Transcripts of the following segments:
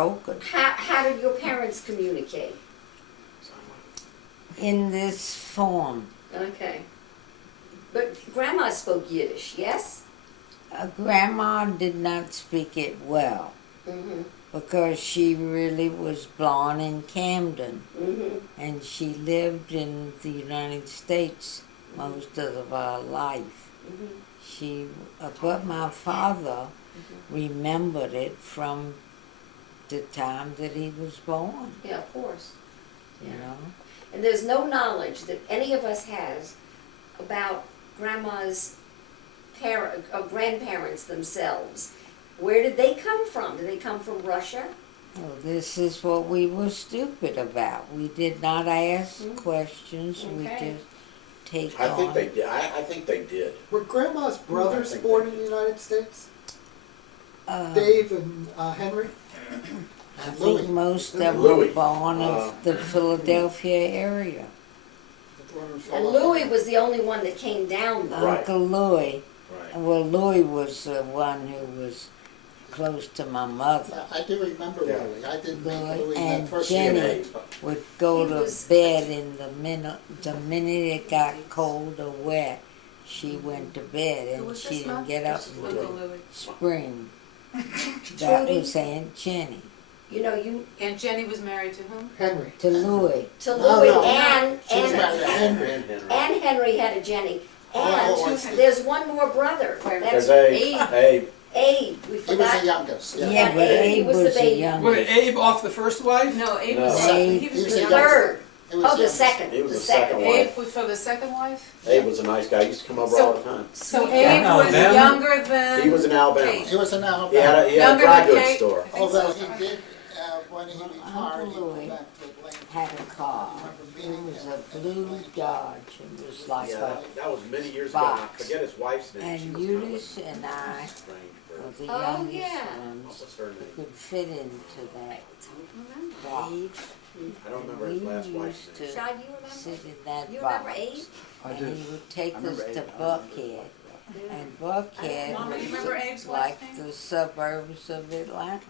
broken. How did your parents communicate? In this form, Okay. But Grandma spoke Yiddish, yes? Grandma did not speak it well Mm-hmm. because she really was born in Camden Mm-hmm. and she lived in the United States most of her life. Mm-hmm. But my father remembered it from the time that he was born, Yeah, of course. you know. And there's no knowledge that any of us has about Grandma's grandparents themselves. Where did they come from? Did they come from Russia? Well, this is what we were stupid about. We did not ask questions. Okay. We just take I on. think they did. I think they did. Were Grandma's brothers think born they- in the United States? Uh, Dave and Henry? I Louis. think most of them Louis. were born of the Philadelphia area. And Louis was the only one that came down though. Right. Uncle Louis. Right. Well, Louis was the one who was close to my mother. I do remember Yeah. Louis. I did meet Louis Louis and that first Jenny. year. Would go He to was- bed in the minute it got cold or wet. She went to bed Who and was she this, didn't Mom? get up Uncle until Louis. spring. That Trudy? was Aunt Jenny. You know, you And Jenny was married to whom? Henry. To Louis. to No, Louis no. and She was married to Henry. And Henry. and Henry had a Jenny. Oh, I And see. there's one more brother. That's There's Abe. Abe. Abe. We He was forgot. the youngest. Yeah, Yeah, but Abe Abe was was the the baby. youngest. Wait, Abe off the first wife? No, Abe No. was Abe. he He was was the the youngest. Third. He was Oh, the youngest. second. He was The the second second. one. Abe was for the second wife? Abe was a nice guy. He used to come over all the time. So Yeah. Abe was Alabama? younger than He was in Alabama. Kate. He was in He had Alabama. a Younger dry than goods Kate? store. I think Although so. he did, when he retired, he Louis went back to Atlanta. Had a car. I remember It meeting was him a in blue Atlanta. Dodge. It was like Yeah, a, that was many years ago. and I Fox. forget his wife's name. She and was kind of Eunice and I a strange were bird. the Oh, youngest yeah. What ones was her name? who could fit into that box. I don't remember his last wife's used name. to Sean, you remember? sit in that You box. remember Abe? And he would take I us remember to Abe. Buckhead. And Buckhead Mama, you was remember Abe's like wife's name? the suburbs of Atlanta.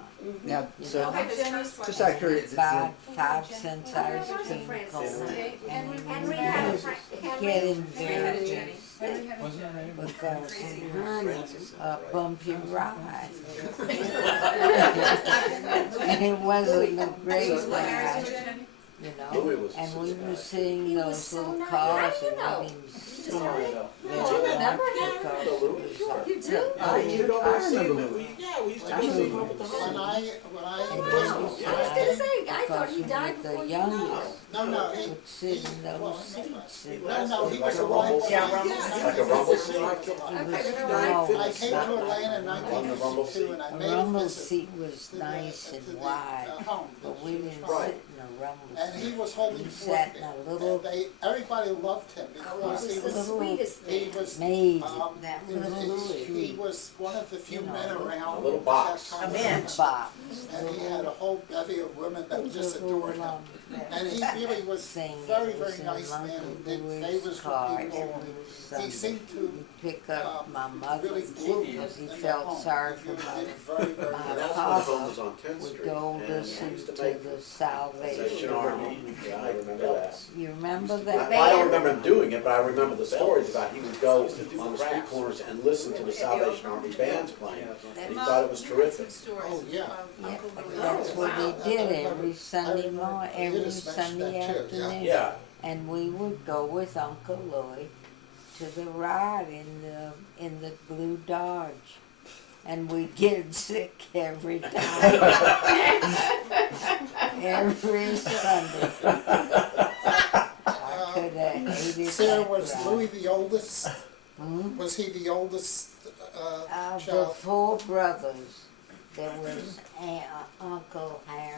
Now, You so know? Okay, his first wife. just out of curiosity, Five 5-cent ice Oh, cream Francis. cone. Okay, And Henry he had a was friend. getting Henry had a very Jenny. Henry had a Wasn't her Jenny. name? because Crazy. Francis, a right? bumpy ride. And it wasn't a great Was married ride, to Jenny? you Louis know, was and a we nice were guy. seeing He was those so little nice. cars How do you and know? we didn't You just see heard it? them Do you remember him? because No, Louis, it was sure. a- You do? I used to go over and see him. remember Louis. Yeah, we used to go see him up at the When hospital. I And was, then I was gonna say, I thought because he he died was before the you youngest, no, he, would sit in well, those seats. and no, he Like was a a rumble wife. seat? Yeah, Like a rumble seat? He was small, I came to Atlanta in On the rumble 1952 and I A made a rumble visit seat was to the- nice to and the, wide, home but that we she was didn't from. sit in a rumble And he seat. was holding We forth sat in a there. little- Everybody loved him He because was he the was, sweetest he thing. was, Made That little he street was one of the few You know, men around. a little at box. that time. box. And he had a whole bevy of women that just adored him. And he really was Saying very, it was very in nice man, Uncle and did Louis' favors for car people. every He Sunday. seemed to He'd pick up my mother really bloom because he in their felt home. sorry for He mother. did very, very My And well. that's when the home father was on 10th would Street. go And we listen used to to make the Salvation Salvation Army. Army. Yeah, I remember that. You remember I that? don't remember him doing it, but I remember the stories about he would go on the street corners and listen to the Salvation Army bands playing. And he thought it was terrific. Oh, yeah. Yeah, that's what he did every Sunday morning, every just mentioned Sunday that too, afternoon. Yeah. And we would go with Uncle Louis to the ride in the blue Dodge. And we'd get sick every time. Every Sunday. I could have hated Sarah, that was ride. Louis the oldest? Hmm? Was he the oldest Of the child? 4 brothers, there was Uncle Harry,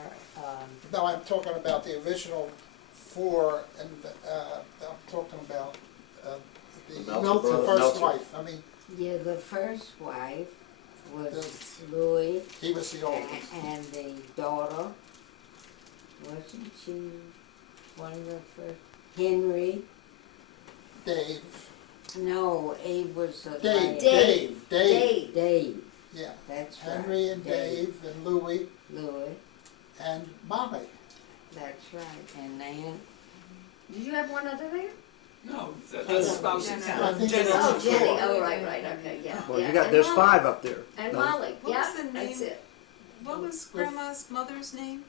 No, I'm talking about the original 4, and I'm talking about the Meltzer Meltzer brother- first Meltzer. wife. I mean, yeah, the first wife was Louis, he was the oldest. and the daughter, wasn't she one of the first? Henry, Dave. no, Abe was the Dave. last. Dave. Dave. Dave, Yeah. that's right. Henry and Dave and Louis. Louis, and Molly. That's right, and then, Did you have one other there? No, that's spouse. I think Jenna. it's Oh, the Jenny, four. oh, right, okay, yeah. Well, yeah. you got, And there's Molly. 5 up there. And No. Molly, What yeah, was the that's name? it. What was Grandma's mother's name?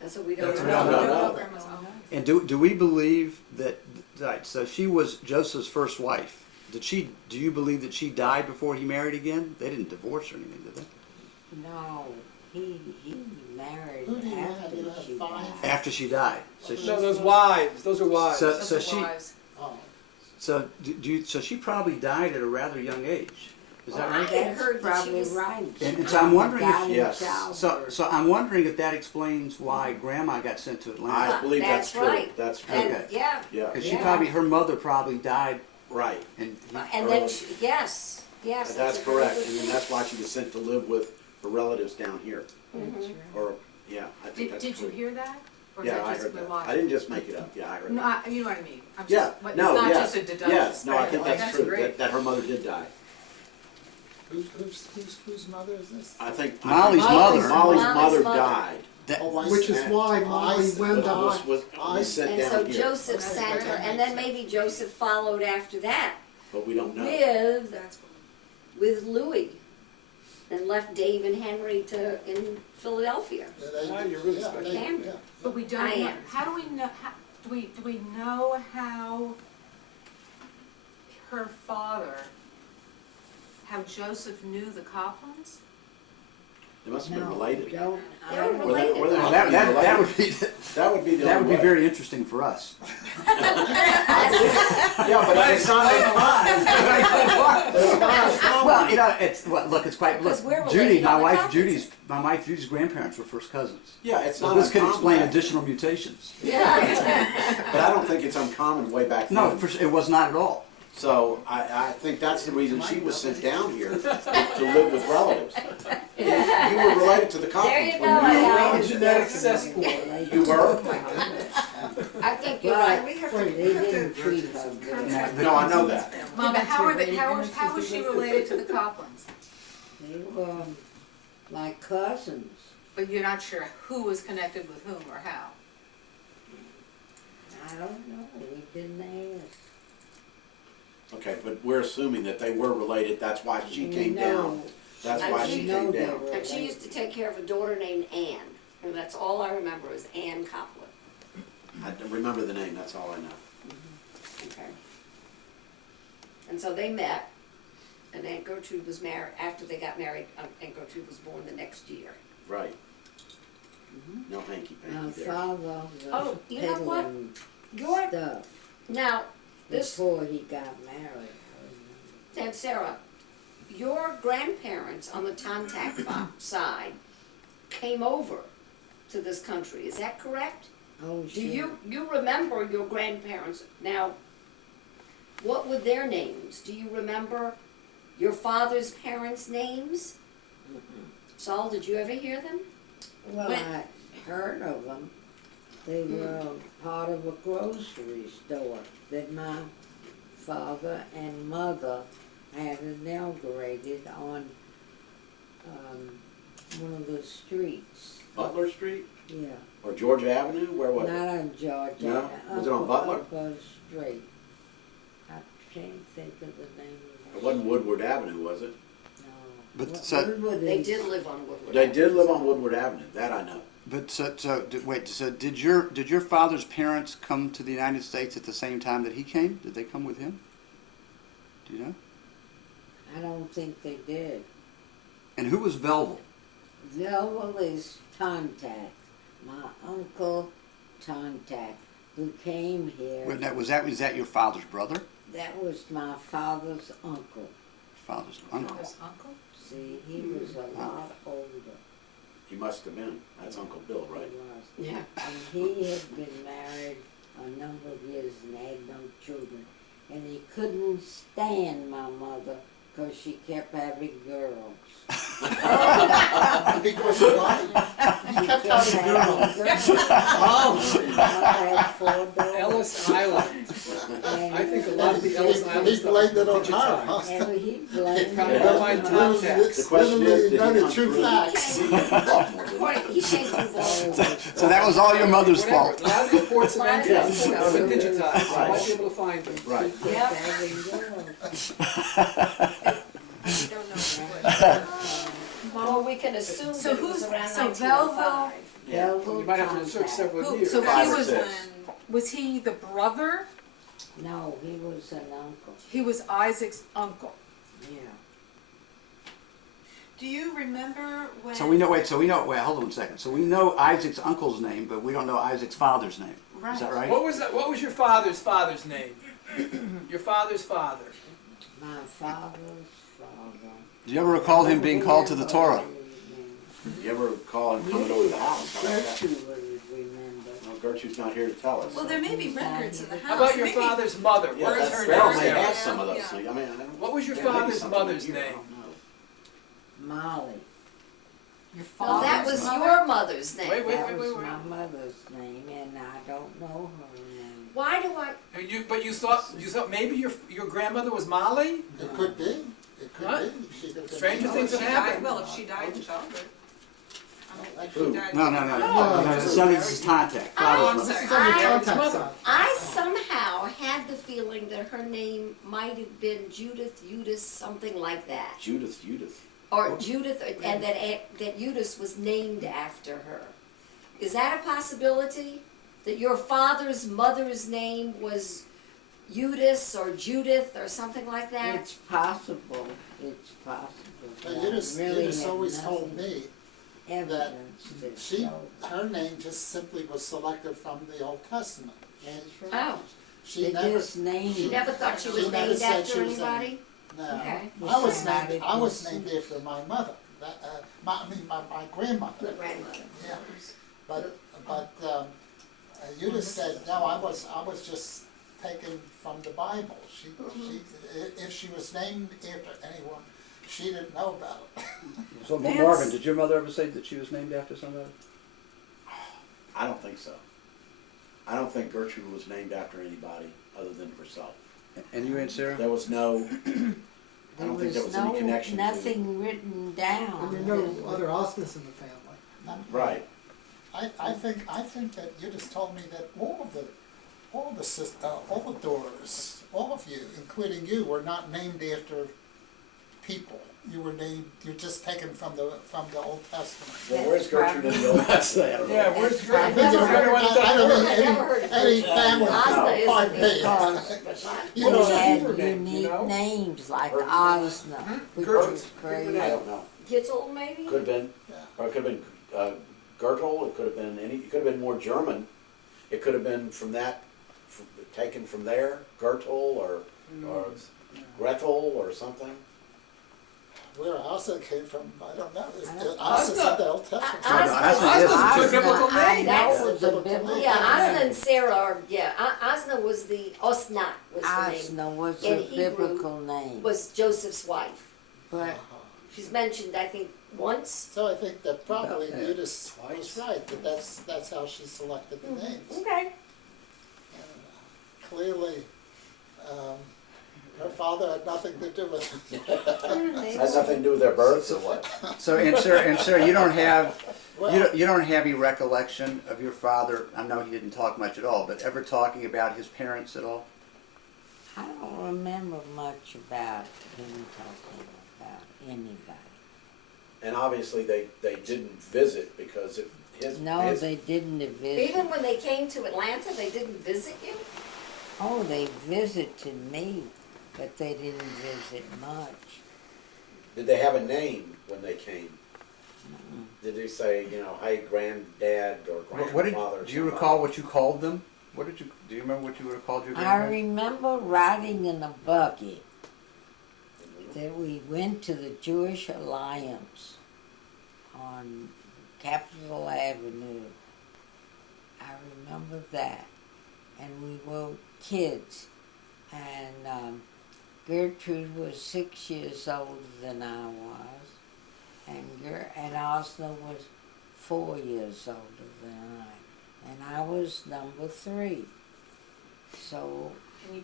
That's what we don't That's know. right. No. Grandma's own. And do we believe that, right, so she was Joseph's first wife. Do you believe that she died before he married again? They didn't divorce or anything, did they? no, he married Who do you have? after You have she 5? died. After she died. So she, No, those wives, those are wives. So- Those are she- wives. Oh, so so she probably died at a rather young age. Is that Well, right? I had heard that she Probably was. right. And so I'm wondering if Died in Yes. childbirth. So I'm wondering if that explains why Grandma got sent to Atlanta. I believe that's That's true, right. that's true, And, Okay. yeah, yeah, Because Yeah. her mother probably died, right. and and then, she- yes, yes. That's a very correct, good and then point. that's why she was sent to live with her relatives down here, Mhm. or, yeah, I think that's Did true. you hear that? Or is Yeah, that I just heard the that. lie? I didn't just make it up, yeah, I heard No, that. you know what I mean. I'm Yeah, just, but no, it's not yes, just a deduction. yes, no, I think Right, that's true, great. that her mother did die. whose mother is this? I think. Molly's mother. Molly's Molly's mother mother. died. Oh, I Which see. is why I Molly see. went Was on. sent And so down here, Joseph sent her, and then maybe Joseph followed after that but we don't know. That's with Louis, and left Dave and Henry in Philadelphia. Wow, you're really Yeah, special. they- Cam. yeah. But we I don't know, am. how do we know, do we know how her father, how Joseph knew the Coplans? They must have been No, related. don't- I They're don't- related. Were they Well, not that related? would be That would be the that only would be way. very interesting for us. Yeah, but it's not Well, you know, it's look, it's quite look. Because we're Judy, related my on the wife Coplans. Judy's grandparents were first cousins. Yeah, it's So not this could explain uncommon, additional mutations. Yeah. but I don't think it's uncommon way back then. No, it was not at all. So I think that's the reason she was sent down here to live with relatives. You were related to the There you Coplans, go, weren't you? Al. Genetic cesspool. You were? I think you're But right. they didn't treat her good. No, I know that. Mom, but how was she related to the Coplans? They were like cousins. But you're not sure who was connected with whom or how? I don't know, we didn't ask. Okay, but we're assuming that they were related, that's why she We came know- down. That's And why she she know came they down. were And she used to take care of a daughter named Anne, and that's all I remember is Anne Copland. I don't remember the name, that's all I know. Okay. And so they met, and Aunt Gertrude was married, after they got married, Aunt Gertrude was born the next year. Right. No hanky My panky there. father was Oh, you know what? peddling Your, stuff now, this, before he got married. and Sarah, your grandparents on the Tontac side came over to this country, is that correct? Oh, Do sure. you remember your grandparents? Now, what were their names? Do you remember your father's parents' names? Saul, did you ever hear them? Well, When- I heard of them. They were part of a grocery store that my father and mother had inaugurated on one of the streets. Butler Street Yeah, or Georgia Avenue, where was it? not on Georgia. No? Was it on Butler? Upper Street. I can't think of the name of It wasn't Woodward Avenue, was it? No. But What- so- Woodward They is- did live on Woodward. They did live on Woodward Avenue, that I know. But so did your father's parents come to the United States at the same time that he came? Did they come with him? Do you know? I don't think they did. And who was Velvel? Velvel is Tontac, my uncle Tontac, who came here. Was that your father's brother? That was my father's uncle. Father's uncle. Father's uncle? See, he was a lot older. He must have been. That's Uncle Bill, He right? was. Yeah. And he had been married a number of years and had no children. And he couldn't stand my mother because she kept having girls. Because of what? kept having girls. Ellis Island. I think a lot of the Ellis Island He stuff blamed is it on her, digitized. huh? And he blamed Kind of it remind on Tom us. Tax. The question is, did he None of come true through? facts. According, he came through Baltimore. So that was all your mother's Whatever. fault. A lot of the reports have been Yeah. digitized, so I might be able to find them. Right. Yep. I don't know what. Well, we can assume So that it was who's- around so 1905. Yeah. You might have to search several years. So he Five or was, six. was he the brother? No, he was an uncle, He was Isaac's uncle. yeah. Do you remember when? So we know, wait, hold on a second. So we know Isaac's uncle's name, but we don't know Isaac's father's name. Is that right? What was your father's name? Your father's father. My father's father. Do you ever recall him being called to the Torah? You ever call him coming over to the house? How about that? Gertrude would remember. Well, Gertrude's not here to tell us. Well, so. there may be records in the house. How about your Maybe- father's mother? Yeah, What is that's, her Farrell name? may Yeah. have some of those Yeah. things. I mean, I don't. What was your there may be father's something mother's you don't name? know. Molly. Your Well, that father's was mother? your mother's name. Wait, That was wait. my mother's name, and I don't know her name. Why do I, But you thought maybe your grandmother was Molly? It could be, it could Huh? be. She could have been- Stranger Well, things if have she died- happened. Well, if she died in childbirth. Like Who? she died. No, this is contact. Oh, Father's I'm mother. This is on the I- contact mother. side. I somehow had the feeling that her name might have been Judith, Eudice, something like that. Judith. Or Judith, and that Eudice was named after her. Is that a possibility? That your father's mother's name was Eudice or Judith or something like that? It's possible, it's possible. But I you just really have always told nothing me Evidence that she, shows. her name just simply was selected from the Old Testament. That's right. Oh, She They never, just named you it. never thought she was She never named said after she was anybody? no. Okay. I was named after my mother, my grandmother. The grandmother. Yeah, but Eunice said, no, I was just taken from the Bible. If she was named after anyone, she didn't know about it. So Marvin, did your mother ever say that she was named after somebody? I don't think so. I don't think Gertrude was named after anybody other than herself. And you, Aunt Sarah? There was no. I There don't think there was any no, connection to it. nothing written down. And there are no other Osmonds in the family. Right. I think that you just told me that all the daughters, all of you, including you, were not named after people. You're just taken from the Old Testament. Well, where's Gertrude in the Old Testament? Yeah, where's That's your, right. where's everyone that I don't doesn't know I never heard of any Gertrude. family Asta is quite a big. Because but not. You What was know, her had Hebrew name, unique you know? names like Gertrude. Osna, which Gertrude. was I crazy. don't know. Gitzel, maybe? Could have been, Yeah. or it could have been Gertel. It could have been any. It could have been more German. It could have been from that, taken from there, Gertel or Gretel or something. Where Asa came from, I don't know. don't- Asa's in the Old Testament. Asa's a biblical name. That's That was a biblical Yeah, name. Asna and Sarah are, Asna was the, Osnat was the name, Osna was In a Hebrew biblical name, was Joseph's wife. but She's mentioned, I think, once. So I think that probably Yeah. Judas was right, that that's how she selected the names. Okay. Clearly, her father had nothing to do with it. Has nothing to do with their births or what? So, Aunt Sarah, you don't have, Well, you don't have any recollection of your father, I know he didn't talk much at all, but ever talking about his parents at all? I don't remember much about him talking about anybody. And obviously they didn't visit because if No, his they didn't visit. Even when they came to Atlanta, they didn't visit you? Oh, they visited me, but they didn't visit much. did they have a name when they came? Did they say, hey, granddad or What did, grandfather? or do you somebody? recall what you called them? Do you remember what you would have called your I grandparents? remember riding in a buggy that we went to the Jewish Alliance on Capitol Avenue. I remember that. And we were kids. And Gertrude was 6 years older than I was. And Osna was 4 years older than I, and I was number 3. So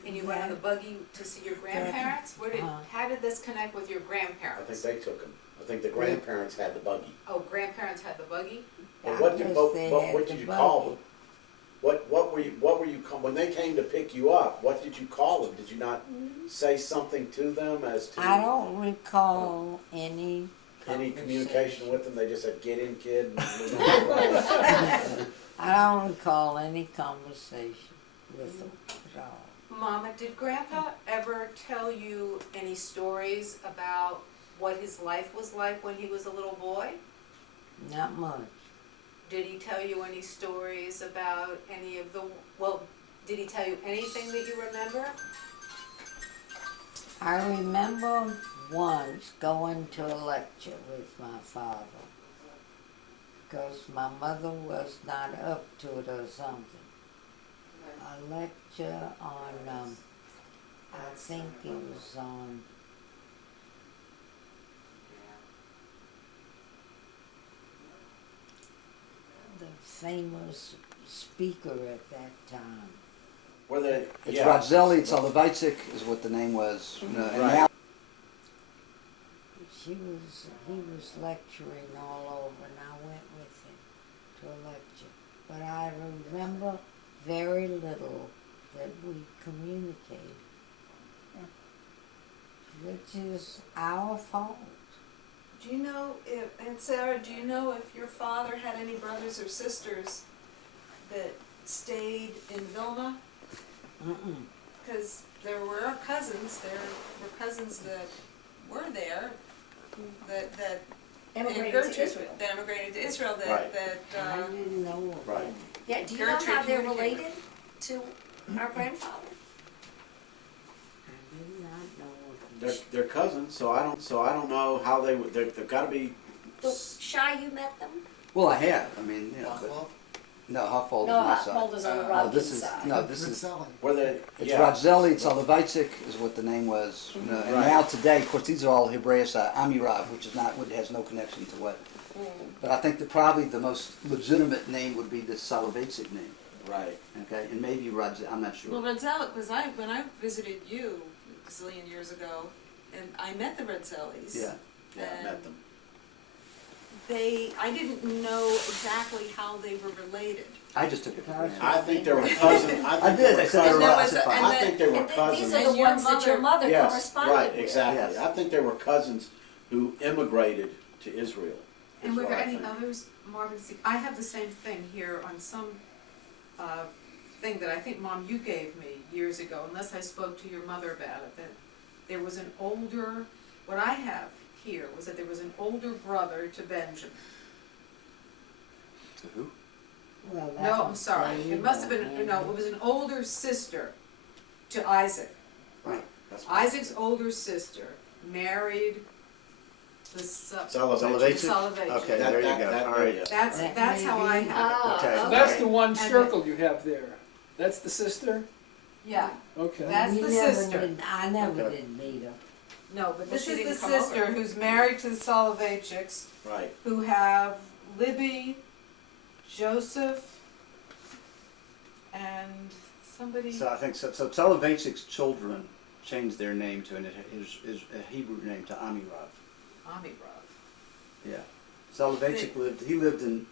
And you went on the buggy to see your grandparents? How did this connect with your I grandparents? think they took them. I think the grandparents had the buggy. Oh, grandparents had the buggy? Well, I what did, guess what, they what, had what the did you call buggy. them? What were you, when they came to pick you up, what did you call them? Did you not say something to them as to? I don't recall any Communication with them? They just said, "Get in, kid." And I don't recall any conversation with them at all. Mama, did Grandpa ever tell you any stories about what his life was like when he was a little boy? Not much. Did he tell you any stories about any of the, well, did he tell you anything that you remember? I remember once going to a lecture with my father because my mother was not up to it or something. A lecture on, I think it was on the famous speaker at that time. were they? It's Yeah. Radzelli Soloveichik is what the name was. And Right. now He was lecturing all over, and I went with him to a lecture. But I remember very little that we communicated, which is our fault. Do you know if, and Sarah, do you know if your father had any brothers or sisters that stayed in Vilna? Mm-mm. Because there were cousins that were there, that Immigrated to Israel. That immigrated to Israel, Right. I didn't know of Right. that. Yeah, do you know Gertrude how they're communicated. related to our grandfather? I did not know of They're, that. they're cousins, so I don't know how they would. They've got to be. The Shy, you met them? well, I have. I mean, you know, but Well, no, Hochwald No, is my side. Hochwald is on the No, No, Robbins this is side. no, this is. Rinselli. Were they? It's Yeah. Radzelli Soloveichik is what the name was. And Right. now today, of course, these are all Hebraeus Amirav, which is not, which has no connection to what. But I think that probably the most legitimate name would be the Soloveichik name. Right. Okay, and maybe Radzelli. I'm not sure. Well, Redzelli, because when I visited you a zillion years ago, and I met the Redzellis. Yeah. Yeah, I met them. I didn't know exactly how they were related. I just took it for granted. I think they were cousins. I did. I said they were. And there I was said a- fine. and I think they were And cousins. these are the And your ones that your mother Yes, corresponded right, with. exactly. Yes. I think they were cousins who immigrated to Israel. And is were what there I any think. others, Marvin? See, I have the same thing here on some thing that I think, Mom, you gave me years ago, unless I spoke to your mother about it, that there was an older, what I have here was that there was an older brother to Benjamin. To who? Well, that No, I'm was sorry, way it must have back been, then. no, it was an older sister to Isaac. That's Isaac's older sister married the Soloveichik. Soloveichik. Okay, That- there you that- go. that All right. area. That's how I have it. Ah, Okay. So okay. that's the one And circle you have there. That's the sister? Yeah, Okay. that's We the never sister. did- I never Okay. did meet her. No, but Well, this she is the didn't come sister over. who's married to the Soloveichiks, Right. who have Libby, Joseph, and somebody. So I think so. So Soloveitchik's children changed their name to his a Hebrew name to Amirav. Amirav. Yeah. Soloveitchik lived in.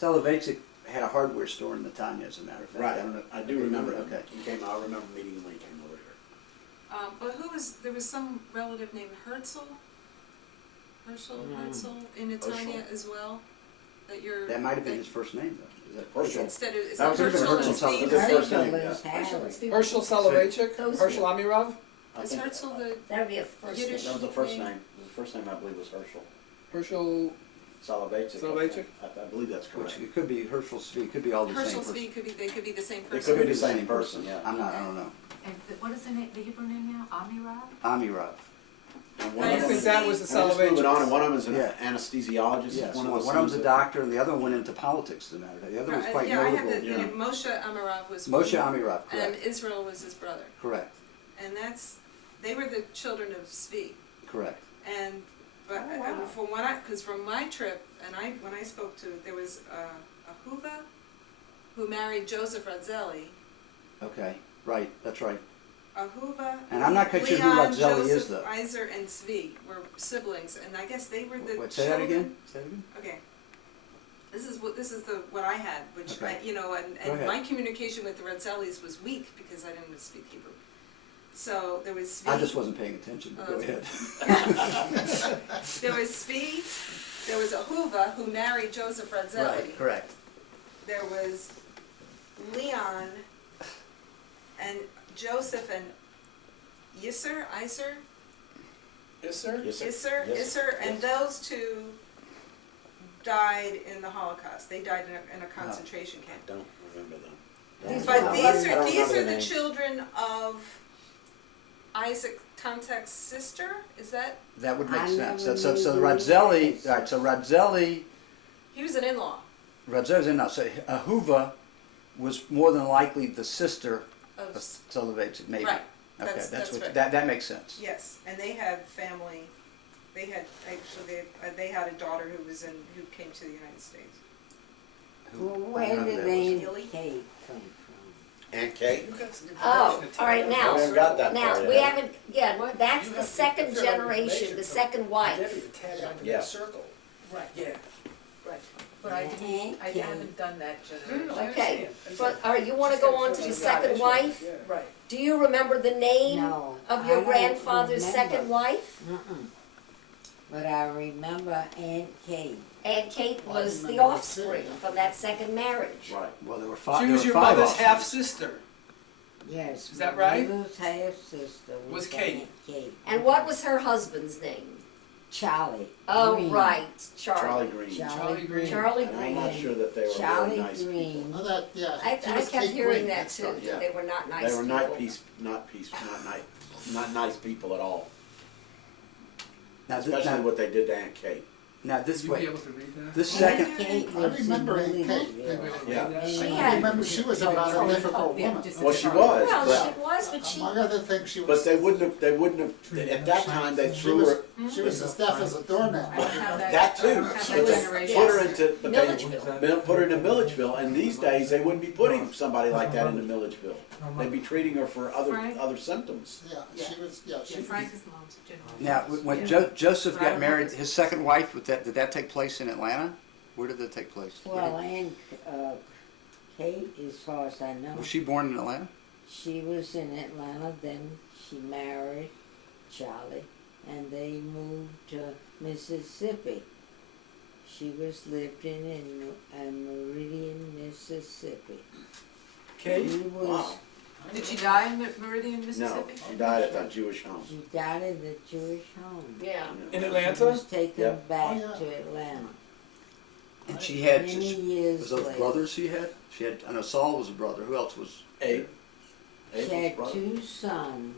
Soloveitchik had a hardware store in Netanya, as a matter of fact. Right. I don't know. I do remember him. Okay. He came. I remember meeting him when he came over here. But there was some relative named Herzl? Herschel in Netanya as well? That you're. That might have been his first name, though. Is that Herschel. Instead of, is That that was his Herschel Herschel and Solomon. Steve? That's his first Herschel name, is yeah. Harry. Herschel Soloveitchik, Those Herschel were- Amirov, I Is think Herzl the, That'd be a first Yiddish- name. that was the first name? name. The first name I believe was Herschel. Herschel, Soloveitchik. Soloveitchik? I believe that's correct. Which it could be Herschel Svi. It could be all the Herschel same person. Svi, they could be the same They person. could be the same person, yeah. I'm not. I don't know. And what is the name, the Hebrew name now? Amirab? Amirav. And one I of them, think that was the and just moving on, and Soloveitchiks. one of them is an Yeah. anesthesiologist. Yes. One of the One of them's sons a of- doctor, and the other one went into politics. As a matter of fact, the other was quite Yeah, I have notable. the, yeah. Moshe Amarav was. Moshe one, Amirav, And correct. Israel was his brother. Correct. And they were the children of Svi. Correct. And, but Oh, wow. from what cause from my trip, and when I spoke to, there was a Huva who married Joseph Razzelli. Okay, right, that's right. Ahuva, And I'm not quite sure who Leon, Razzelli is, Joseph, though. Iser, and Zvi were siblings, and I guess they were the Wait, say that children- again? Say that again? Okay. This is what I had, which Okay. you know, Go and ahead. my communication with the Razzellis was weak because I didn't speak Hebrew. So there was Zvi. I just wasn't paying attention, but go Oh, ahead. There was Zvi. There was Ahuva who married Joseph Razzelli. Right, correct. There was Leon and Joseph and Iser, Yes, sir? Yes, sir. Isser, Yes, Isser, and yes. those two died in the Holocaust. They died in a concentration I camp. don't remember them. That's But not these right. I are don't these remember are the the names. children of Isaac Tomtek's sister. Is that That would I make sense. never So knew who Razzelli, it was. right, so Razzelli, he was an in-law Razzelli's in now, so Ahuva was more than likely the sister of of Soloveitchik, maybe. right. Okay, That's that's what, right. that makes sense. Yes, and they had family. They had actually they had a daughter who came to the United States. Well, Who- where none of did that was- Aunt Kate come from? Aunt Kate? You got some information Oh, to all right, tell now- We haven't got that Now, far we yet. haven't, yeah, that's You the have to second fill out generation, information the from second wife. Debbie to tag onto Yeah. that circle. Right, Yeah. right. But I didn't, I Okay. haven't done that No, no, generation. I Okay, understand. all right, you wanna She's go got on to the full second knowledge. wife? Yeah. Right. Do you remember the name No. of I your don't grandfather's remember. second wife? Mm-mm. But I remember Aunt Kate. And Kate I was the remember that offspring too. from that second marriage. Right. Well, there were five, She there was were your five mother's offspring. half-sister. Yes. Is that my right? mother's half-sister Was was Kate. Aunt Kate. And what was her husband's name? Charlie. Oh, Green. right, Charlie Charlie. Green. Charlie Green. Charlie And I'm not Green. sure that they were really Charlie nice people. Green. Well, that, yeah. I she was kept Kate hearing Green, that that's too, right. yeah. that they were not nice They were people. not nice people at all. Now, Especially what they did to Aunt Kate. now Would this you be way, able to read that? this Aunt second, Kate I lives in remember Aunt Kate. Louisville. Yeah. She I had- remember she was about a difficult woman. Well, she was, Well, but, she was, but she, Among other things, she was. but they wouldn't have, at that time, they She threw was, her, she was as deaf as a doornail. I don't have that. that I too. don't have She that But they was- generation. put her yes. into, but they Milledgeville. put her into Milledgeville, and these days, they wouldn't be putting somebody like that into Milledgeville. They'd be treating her for Frank? other symptoms. Yeah, she was, yeah, she Yeah, was. Frank is the mom's generation. now, when Yeah. Joseph But I got don't married, have- his second wife, did that take place in Atlanta? Where did that take place? Well, Aunt Kate, as far as I know, Was she born in Atlanta? she was in Atlanta, then she married Charlie, and they moved to Mississippi. She was lived in Meridian, Mississippi. Kate? He was, Wow. Did she die in Meridian, No, Mississippi? she died at that Jewish home. she died in the Jewish home. yeah. In She Atlanta? was taken Yeah. back Oh, yeah. to Atlanta. And she had, Many was years those later. brothers she had? She had, I know Saul was a brother, who else was? Abe. She Abe's had brother. two sons,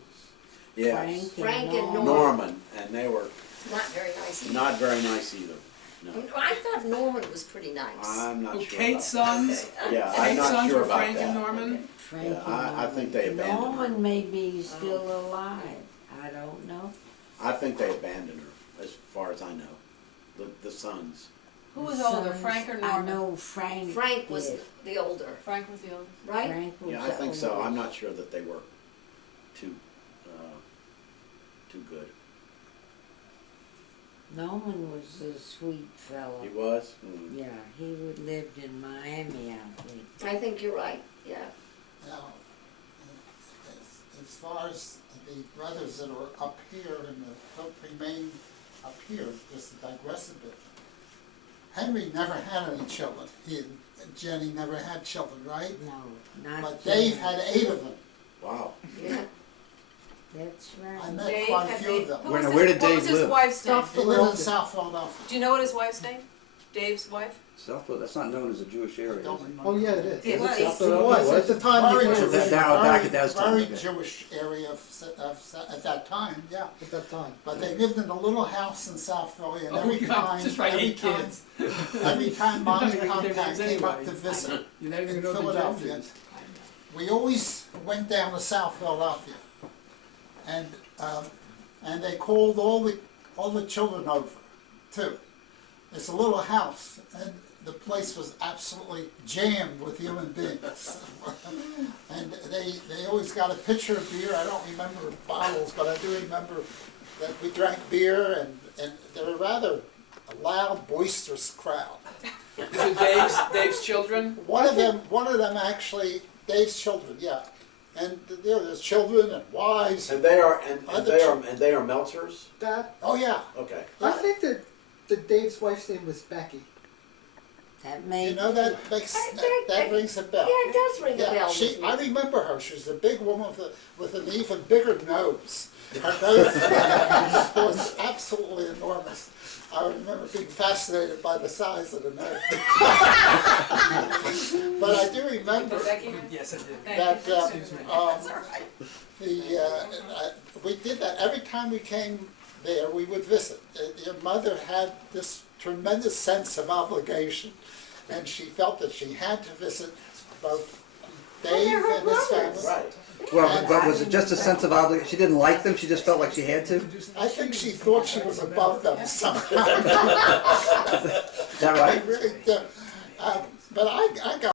Yes. Frank and Norman. Norman, and they were Not very nice. not very nice either. No. I thought Norman was pretty nice. I'm not Oh, sure Kate's about sons? that. Yeah, I'm Kate's not sons sure were about Frank and that. Norman? Frank Yeah, and I think they abandoned her. Norman may be still alive, I don't know. I think they abandoned her, as far as I know. The sons. Who was older, Sons, Frank or I Norman? know Frank. Frank was did. the older, Frank was the oldest. right? Frank was Yeah, I think so. older. I'm not sure that they were too, too good. Norman was a sweet fellow. He was? Mm. Yeah, he would lived in Miami, I think. I think you're right, yeah. Now, as far as the brothers that are up here and the remain up here, just to digress a bit. Henry never had any children. He and Jenny never had children, right? No, not But Jenny. Dave had 8 of them. Wow. Yeah. That's I right. met Dave quite a had few Dave- of them. Who Where- was where his- did what Dave was his live? wife's name? He lived in South Philadelphia. Do you know what his wife's name? Dave's wife? Southfield, that's not known as a Jewish I area. don't is it? remember. Oh, yeah, it is. It was. It was, at the time, Very it was, Jewish, that down back at that time, very okay. Jewish area at that time, yeah. at that time. But they lived in a little house in South Philly, and Oh, every you got time, just right, 8 kids. every time my You're not even gonna give contact names came up anyway. to visit You're not even in gonna know the Philadelphia, genders. we always went down to South Philadelphia. And they called all the children over. too. It's a little house, and the place was absolutely jammed with human beings. And they always got a pitcher of beer. I don't remember bottles, but I do remember that we drank beer, and they were rather a loud, boisterous crowd. These are Dave's children? One of them actually, Dave's children, yeah. And there's children and wives. And they are Other Meltzers? Dad, Oh, yeah. Okay. I think that Dave's wife's name was Becky. That made You know, that makes, that rings a bell. Yeah, it does ring a Yeah, bell with me. I remember her. She was a big woman with an even bigger nose. Her nose was absolutely enormous. I remember being fascinated by the size of the nose. But I do remember Yes, I did. that we did that every time we came there. We would visit. Your mother had this tremendous sense of obligation, and she felt that she had to visit both Dave they're her and his brothers. family. Right. Well, but was it just a sense of obligation? She didn't like them, she just felt like she had to? I think she thought she was above them somehow. Is that right? I really do. But I got